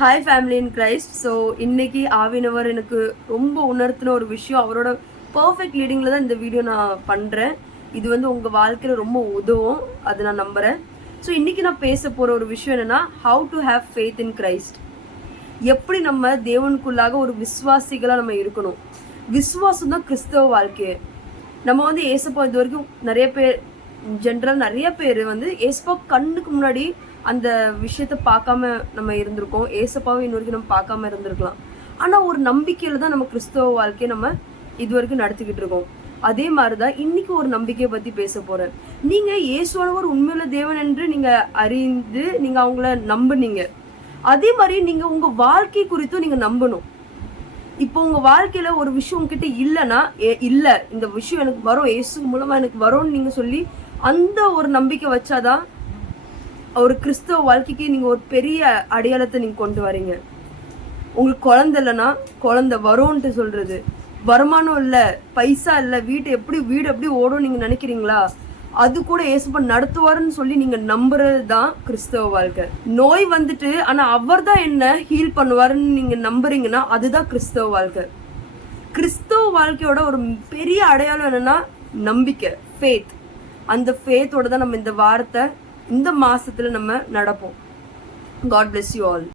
Hi family in Christ. So இன்னைக்கு ஆவினவர் எனக்கு ரொம்ப உணர்த்தின ஒரு விஷயம், அவரோட பர்ஃபெக்ட் லீடிங்கில் தான் இந்த வீடியோ நான் பண்ணுறேன். இது உங்கள் வாழ்க்கையில் ரொம்ப உதவும், அது நான் நம்புகிறேன். ஸோ இன்னைக்கு நான் பேச போகிற ஒரு விஷயம் என்னென்னா, how to have faith in Christ. எப்படி நம்ம தேவனுக்குள்ளாக ஒரு விசுவாசிகளாக நம்ம இருக்கணும். விசுவாசம் தான் கிறிஸ்தவ வாழ்க்கையை. நம்ம ஏசப்பா இது வரைக்கும் நிறைய பேர் நிறைய பேர் ஏசப்பா கண்ணுக்கு முன்னாடி அந்த விஷயத்த பார்க்காம நம்ம இருந்திருக்கோம். ஏசப்பாவை இன்ன வரைக்கும் நம்ம பார்க்காம இருந்திருக்கலாம். ஆனால் ஒரு நம்பிக்கையில தான் நம்ம கிறிஸ்தவ வாழ்க்கையை நம்ம இது வரைக்கும் நடத்திக்கிட்டு இருக்கோம். அதே மாதிரிதான் இன்னைக்கு ஒரு நம்பிக்கையை பத்தி பேச போறேன். நீங்க இயேசுவானவர் உண்மையுள்ள தேவன் என்று நீங்க அறிந்து நீங்க அவங்கள நம்புனீங்க. அதே மாதிரி நீங்க உங்க வாழ்க்கை குறித்தும் நீங்க நம்பணும். இப்போ உங்க வாழ்க்கையில ஒரு விஷயம் உங்ககிட்ட இல்லைன்னா, இல்ல இந்த விஷயம் எனக்கு வரும், இயேசு மூலமா எனக்கு வரும்னு நீங்க சொல்லி அந்த ஒரு நம்பிக்கை வச்சாதான் ஒரு கிறிஸ்தவ வாழ்க்கைக்கு நீங்க ஒரு பெரிய அடையாளத்தை நீங்க கொண்டு வரீங்க. உங்களுக்கு குழந்தை இல்லைன்னா குழந்தை வரும்ன்ட்டு சொல்றது, வருமானம் இல்லை, பைசா இல்லை, வீடு எப்படி ஓடும் நீங்க நினைக்கிறீங்களா, அது கூட ஏசப்பா நடத்துவாருன்னு சொல்லி நீங்க நம்புறது தான் கிறிஸ்தவ வாழ்க்கை. நோய் ஆனா அவர் தான் என்ன ஹீல் பண்ணுவாருன்னு நீங்க நம்புறீங்கன்னா அதுதான் கிறிஸ்தவ வாழ்க்கை. கிறிஸ்தவ வாழ்க்கையோட ஒரு பெரிய அடையாளம் என்னன்னா நம்பிக்கை, ஃபேத். அந்த ஃபேத்தோட தான் நம்ம இந்த வாரத்தை இந்த மாசத்துல நம்ம நடப்போம். God bless you all.